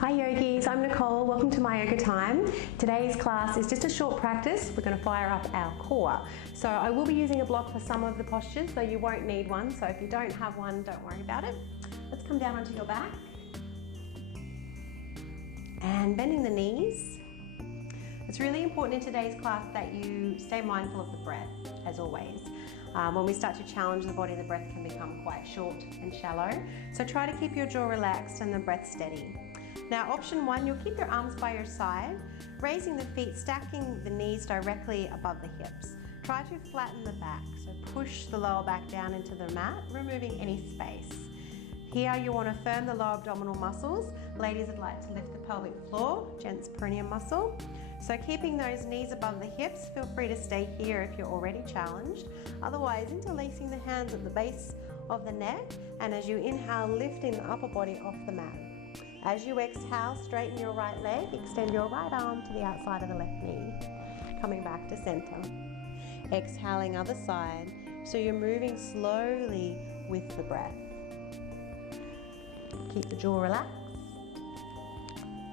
Hi yogis, I'm Nicole. Welcome to my yoga time. Today's class is just a short practice. We're going to fire up our core. So I will be using a block for some of the postures, though you won't need one. So if you don't have one, don't worry about it. Let's come down onto your back. And bending the knees. It's really important in today's class that you stay mindful of the breath, as always. When we start to challenge the body, the breath can become quite short and shallow. So try to keep your jaw relaxed and the breath steady. Now, option one, you'll keep your arms by your side, raising the feet, stacking the knees directly above the hips. Try to flatten the back, so push the lower back down into the mat, removing any space. Here you want to firm the lower abdominal muscles. Ladies would like to lift the pelvic floor, gents perineum muscle. So keeping those knees above the hips, feel free to stay here if you're already challenged. Otherwise, interlacing the hands at the base of the neck, and as you inhale, lifting the upper body off the mat. As you exhale, straighten your right leg, extend your right arm to the outside of the left knee, coming back to center. Exhaling other side, so you're moving slowly with the breath. Keep the jaw relaxed.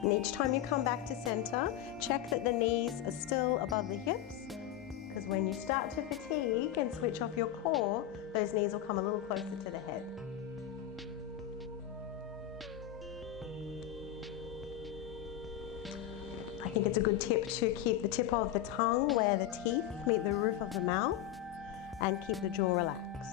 And each time you come back to center, check that the knees are still above the hips, because when you start to fatigue and switch off your core, those knees will come a little closer to the head. I think it's a good tip to keep the tip of the tongue where the teeth meet the roof of the mouth and keep the jaw relaxed.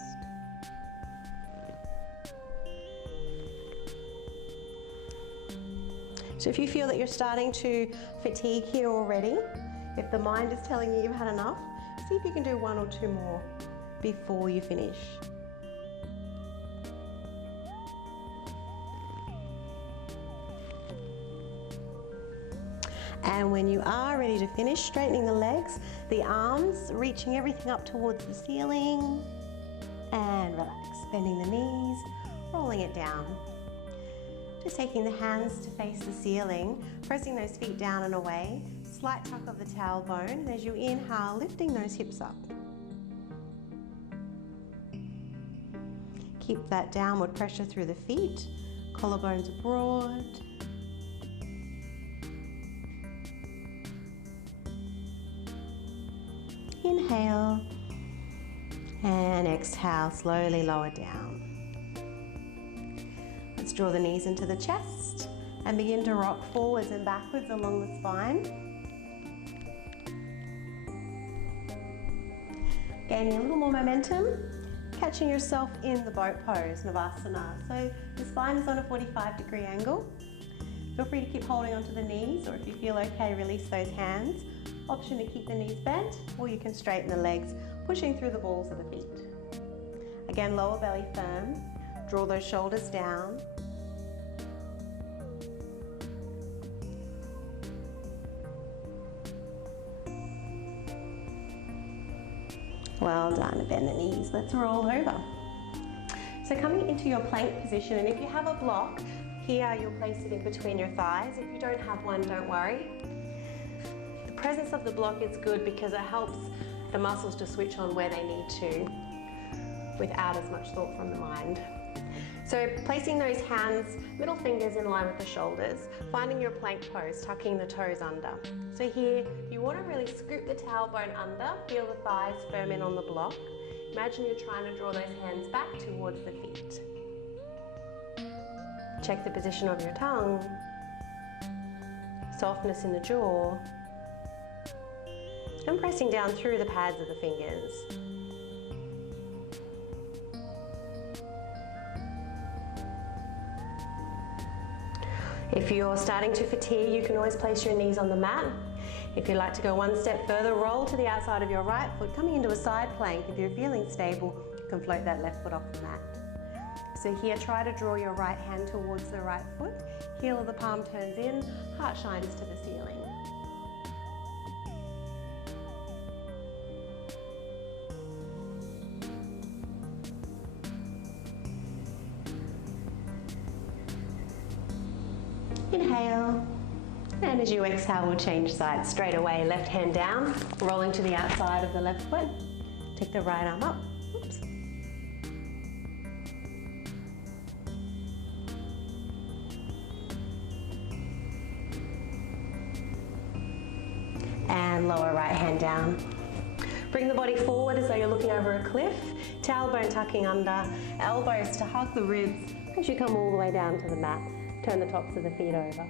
So if you feel that you're starting to fatigue here already, if the mind is telling you you've had enough, see if you can do one or two more before you finish. And when you are ready to finish, straightening the legs, the arms, reaching everything up towards the ceiling, and relax. Bending the knees, rolling it down. Just taking the hands to face the ceiling, pressing those feet down and away, slight tuck of the tailbone, and as you inhale, lifting those hips up. Keep that downward pressure through the feet, collarbones broad. Inhale and exhale, slowly lower down. Let's draw the knees into the chest and begin to rock forwards and backwards along the spine. Gaining a little more momentum, catching yourself in the boat pose, Navasana. So the spine is on a 45-degree angle. Feel free to keep holding onto the knees, or if you feel okay, release those hands. Option to keep the knees bent, or you can straighten the legs, pushing through the balls of the feet. Again, lower belly firm, draw those shoulders down. Well done, bend the knees, let's roll over. So coming into your plank position, and if you have a block, here you'll place it in between your thighs. If you don't have one, don't worry. The presence of the block is good because it helps the muscles to switch on where they need to without as much thought from the mind. So placing those hands, middle fingers in line with the shoulders, finding your plank pose, tucking the toes under. So here you want to really scoop the tailbone under, feel the thighs firm in on the block. Imagine you're trying to draw those hands back towards the feet. Check the position of your tongue, softness in the jaw, and pressing down through the pads of the fingers. If you're starting to fatigue, you can always place your knees on the mat. If you'd like to go one step further, roll to the outside of your right foot, coming into a side plank. If you're feeling stable, you can float that left foot off the mat. So here, try to draw your right hand towards the right foot. Heel of the palm turns in, heart shines to the ceiling. Inhale, and as you exhale, we'll change sides straight away. Left hand down, rolling to the outside of the left foot. Take the right arm up. Oops. And lower right hand down. Bring the body forward as though you're looking over a cliff. Tailbone tucking under, elbows to hug the ribs as you come all the way down to the mat. Turn the tops of the feet over.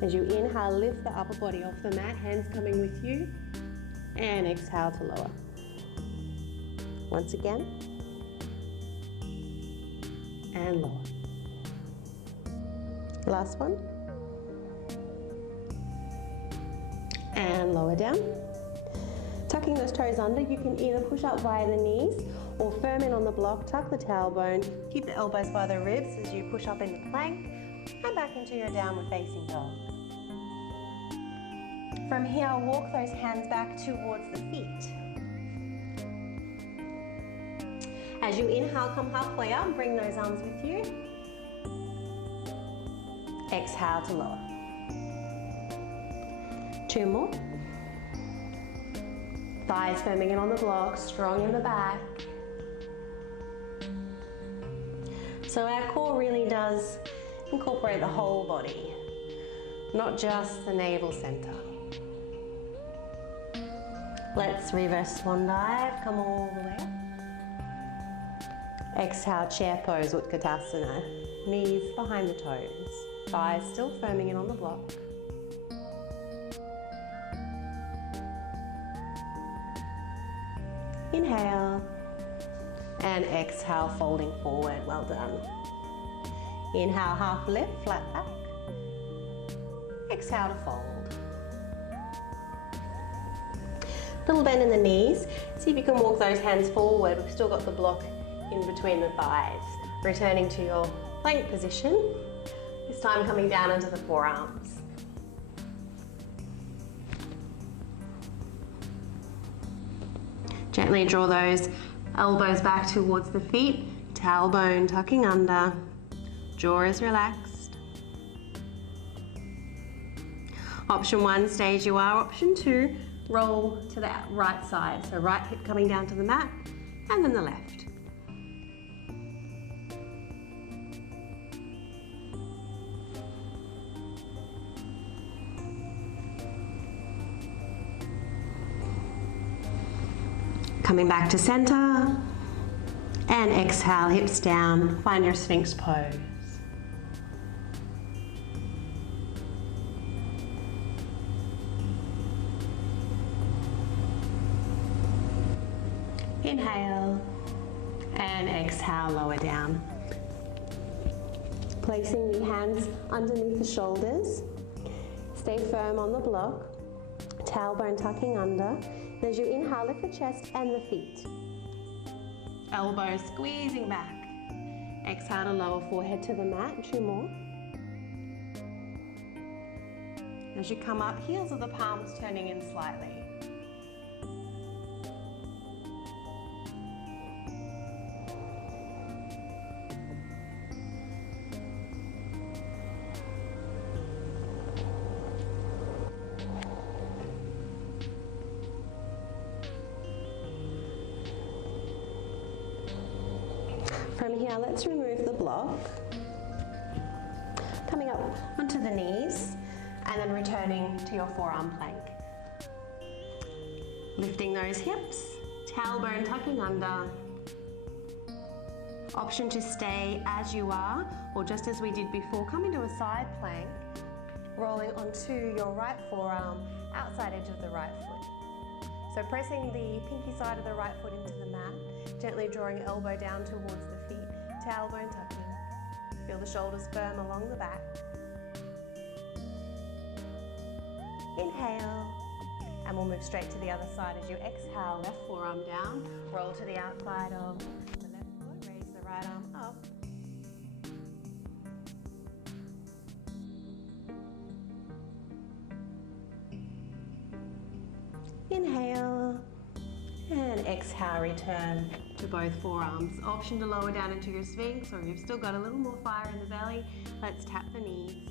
As you inhale, lift the upper body off the mat, hands coming with you. And exhale to lower. Once again. And lower. Last one. And lower down. Tucking those toes under, you can either push up via the knees or firm in on the block, tuck the tailbone, keep the elbows by the ribs as you push up into plank and back into your downward facing dog. From here, walk those hands back towards the feet. As you inhale, come halfway up and bring those arms with you. Exhale to lower. 2 more. Thighs firming in on the block, strong in the back. So our core really does incorporate the whole body, not just the navel center. Let's reverse swan dive, come all the way up. Exhale, chair pose, Utkatasana. Knees behind the toes, thighs still firming in on the block. Inhale and exhale, folding forward. Well done. Inhale, half lift, flat back. Exhale to fold. Little bend in the knees. See if you can walk those hands forward. We've still got the block in between the thighs. Returning to your plank position. This time coming down into the forearms. Gently draw those elbows back towards the feet, tailbone tucking under, jaw is relaxed. Option 1, stay as you are. Option 2, roll to the right side. So right hip coming down to the mat, and then the left. Coming back to center, and exhale, hips down, find your Sphinx pose. Inhale, and exhale, lower down. Placing the hands underneath the shoulders, stay firm on the block, tailbone tucking under. As you inhale, lift the chest and the feet. Elbows squeezing back. Exhale to lower, forehead to the mat. 2 more. As you come up, heels of the palms turning in slightly. From here, let's remove the block. Coming up onto the knees and then returning to your forearm plank. Lifting those hips, tailbone tucking under. Option to stay as you are, or just as we did before, come into a side plank, rolling onto your right forearm, outside edge of the right foot. So pressing the pinky side of the right foot into the mat, gently drawing elbow down towards the feet, tailbone tucking. Feel the shoulders firm along the back. Inhale, and we'll move straight to the other side as you exhale, left forearm down, roll to the outside of the left foot, raise the right arm up. Inhale, and exhale, return to both forearms. Option to lower down into your Sphinx, or if you've still got a little more fire in the belly, let's tap the knees.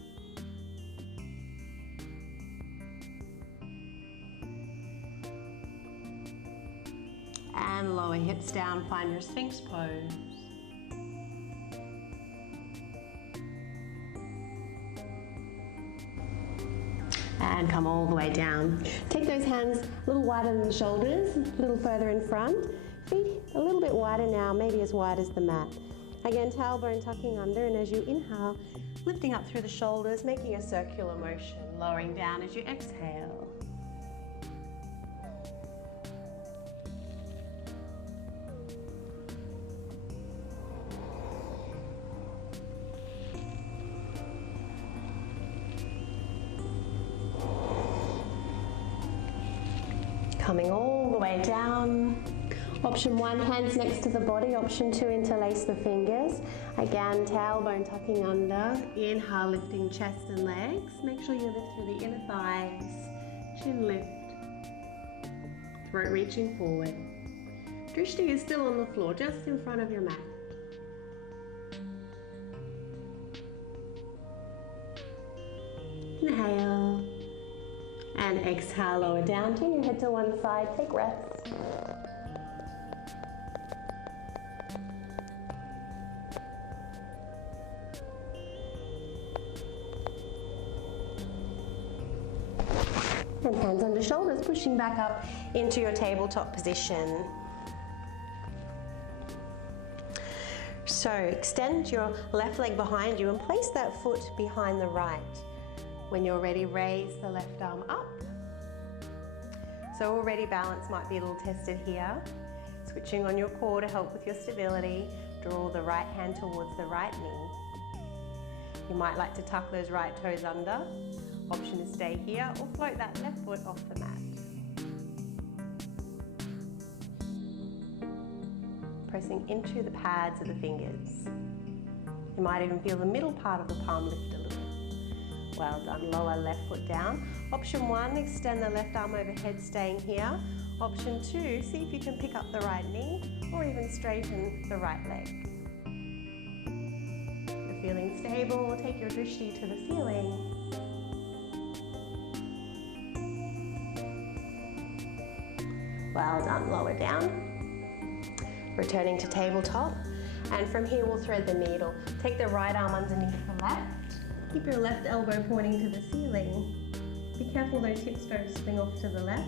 And lower hips down, find your Sphinx pose. And come all the way down. Take those hands a little wider than the shoulders, a little further in front. Feet a little bit wider now, maybe as wide as the mat. Again, tailbone tucking under, and as you inhale, lifting up through the shoulders, making a circular motion, lowering down as you exhale. Coming all the way down. Option 1, hands next to the body. Option 2, interlace the fingers. Again, tailbone tucking under. Inhale, lifting chest and legs. Make sure you lift through the inner thighs. Chin lift. Throat reaching forward. Drishti is still on the floor, just in front of your mat. Inhale. And exhale, lower down. Turn your head to one side. Take rest. And hands under shoulders, pushing back up into your tabletop position. So extend your left leg behind you and place that foot behind the right. When you're ready, raise the left arm up. So already balance might be a little tested here. Switching on your core to help with your stability. Draw the right hand towards the right knee. You might like to tuck those right toes under. Option is stay here or float that left foot off the mat. Pressing into the pads of the fingers. You might even feel the middle part of the palm lift a little. Well done. Lower left foot down. Option 1, extend the left arm overhead, staying here. Option 2, see if you can pick up the right knee or even straighten the right leg. If you're feeling stable, take your drishti to the ceiling. Well done, lower down. Returning to tabletop. And from here we'll thread the needle. Take the right arm underneath the left. Keep your left elbow pointing to the ceiling. Be careful those hips don't swing off to the left.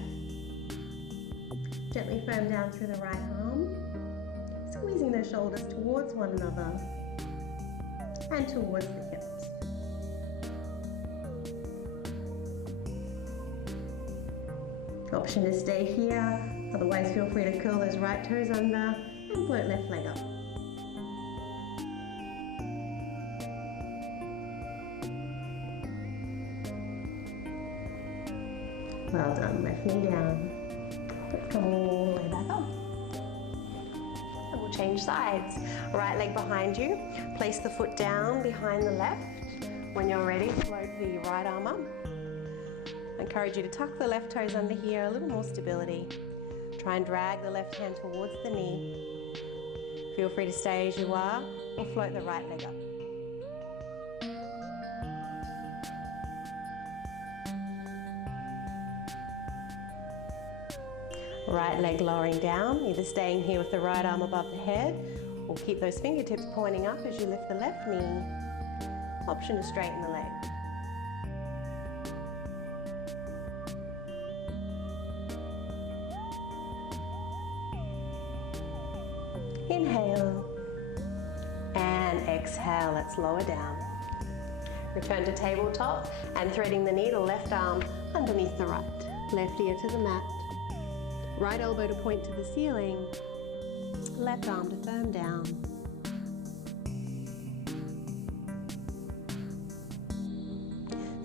Gently firm down through the right arm. Squeezing the shoulders towards one another and towards the hips. Option is stay here, otherwise feel free to curl those right toes under and float left leg up. Well done, left knee down. Let's come all the way back up. And we'll change sides. Right leg behind you, place the foot down behind the left. When you're ready, float the right arm up. I encourage you to tuck the left toes under here, a little more stability. Try and drag the left hand towards the knee. Feel free to stay as you are or float the right leg up. Right leg lowering down, either staying here with the right arm above the head or keep those fingertips pointing up as you lift the left knee. Option to straighten the leg. Inhale and exhale, let's lower down. Return to tabletop and threading the needle, left arm underneath the right. Left ear to the mat. Right elbow to point to the ceiling. Left arm to firm down.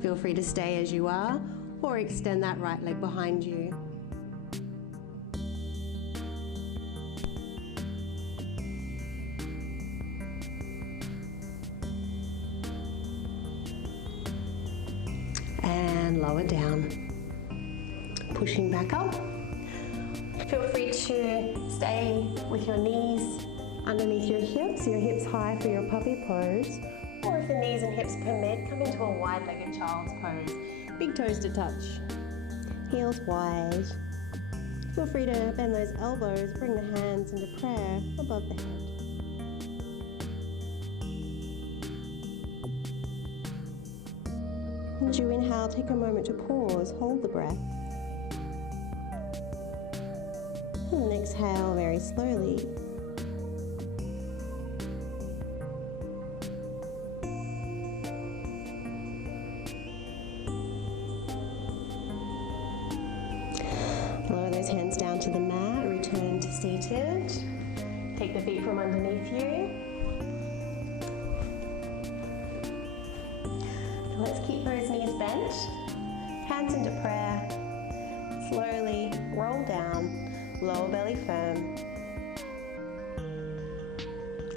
Feel free to stay as you are or extend that right leg behind you. And lower down. Pushing back up. Feel free to stay with your knees underneath your hips high for your puppy pose. Or if the knees and hips permit, come into a wide-legged child's pose. Big toes to touch. Heels wide. Feel free to bend those elbows, bring the hands into prayer above the head. As you inhale, take a moment to pause, hold the breath. And then exhale very slowly. Lower those hands down to the mat, return to seated. Take the feet from underneath you. Let's keep those knees bent, hands into prayer. Slowly roll down, lower belly firm.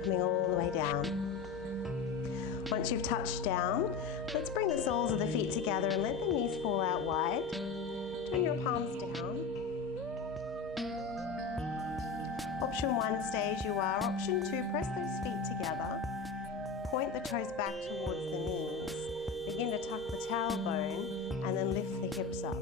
Coming all the way down. Once you've touched down, let's bring the soles of the feet together and let the knees fall out wide. Turn your palms down. Option 1, stay as you are. Option 2, press those feet together. Point the toes back towards the knees. Begin to tuck the tailbone and then lift the hips up.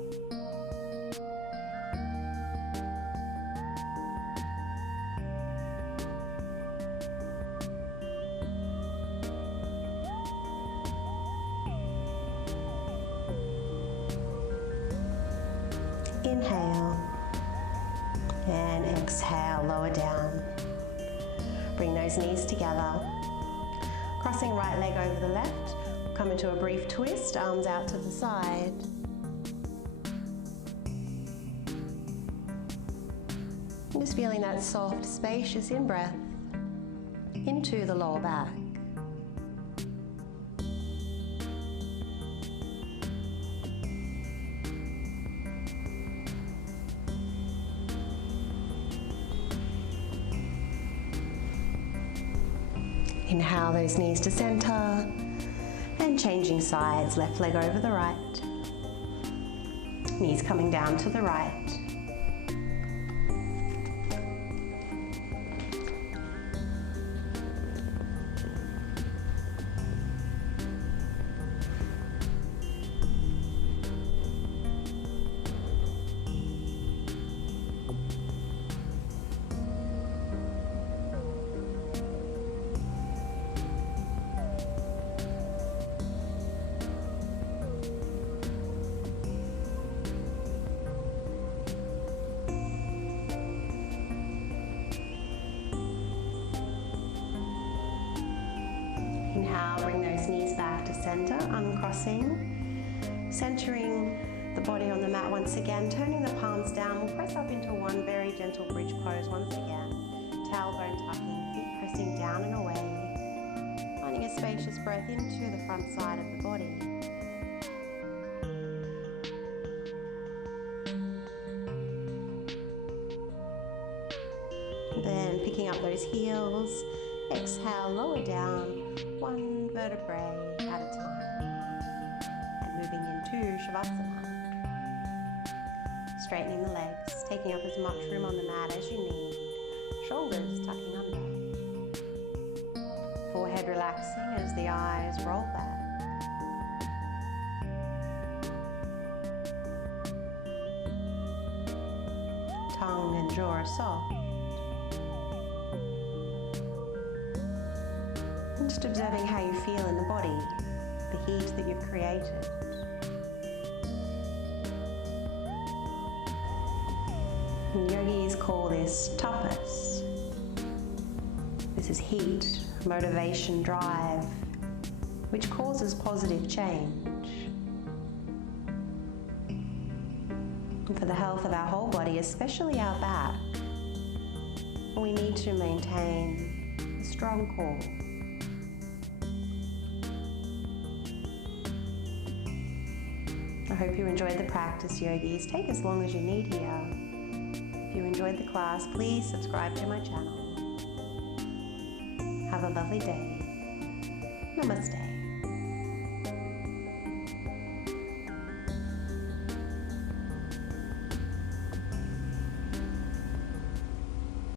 Inhale and exhale, lower down. Bring those knees together. Crossing right leg over the left. Come into a brief twist, arms out to the side. And just feeling that soft, spacious in-breath into the lower back. Inhale those knees to center. And changing sides, left leg over the right. Knees coming down to the right. Inhale, bring those knees back to center, uncrossing, centering the body on the mat once again, turning the palms down. We'll press up into one very gentle bridge pose once again. Tailbone tucking, feet pressing down and away, finding a spacious breath into the front side of the body. Then picking up those heels, exhale, lower down, one vertebrae at a time. And moving into Shavasana. Straightening the legs, taking up as much room on the mat as you need. Shoulders tucking under. Forehead relaxing as the eyes roll back. Tongue and jaw are soft. Just observing how you feel in the body, the heat that you've created. And yogis call this tapas. This is heat, motivation, drive, which causes positive change. And for the health of our whole body, especially our back, we need to maintain a strong core. I hope you enjoyed the practice, yogis. Take as long as you need here. If you enjoyed the class, please subscribe to my channel. Have a lovely day. Namaste.